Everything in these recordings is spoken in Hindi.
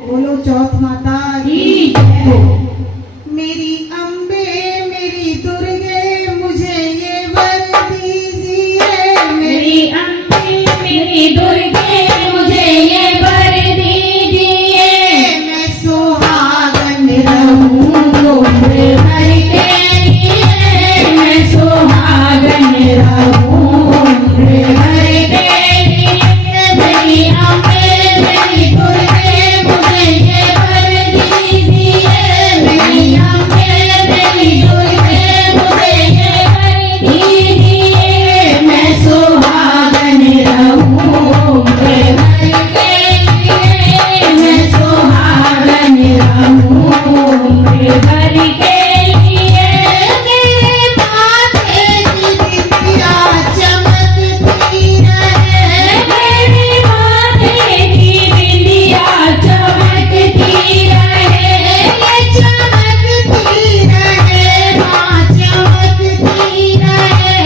बोलो चौथ माता की जय। मेरी अम्बे मेरी दुर्गे मुझे ये वर दीजिए। मेरी अम्बे मेरी दुर्गे मुझे ये वर दीजिए। मैं सुहागन रहूं उम्र भर के लिए, मैं सुहागन रहूं उम्र भर के लिए। मेरी अम्बे मेरी दुर्गे मुझे ये वर दीजिए। मेरी अम्बे मेरी दुर्गे मुझे ये वर दीजिए। मैं सुहागन रहूं उम्र भर के लिए, मैं सुहागन रहूं उम्र भर के लिए। मेरे माथे की बिंदिया चमकती रहे, मेरे माथे की बिंदिया चमकती रहे। ये चमकती रहे माँ चमकती रहे,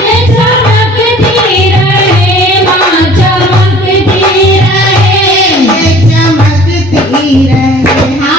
ये चमकती रहे माँ चमकती रहे। ये चमकती रहे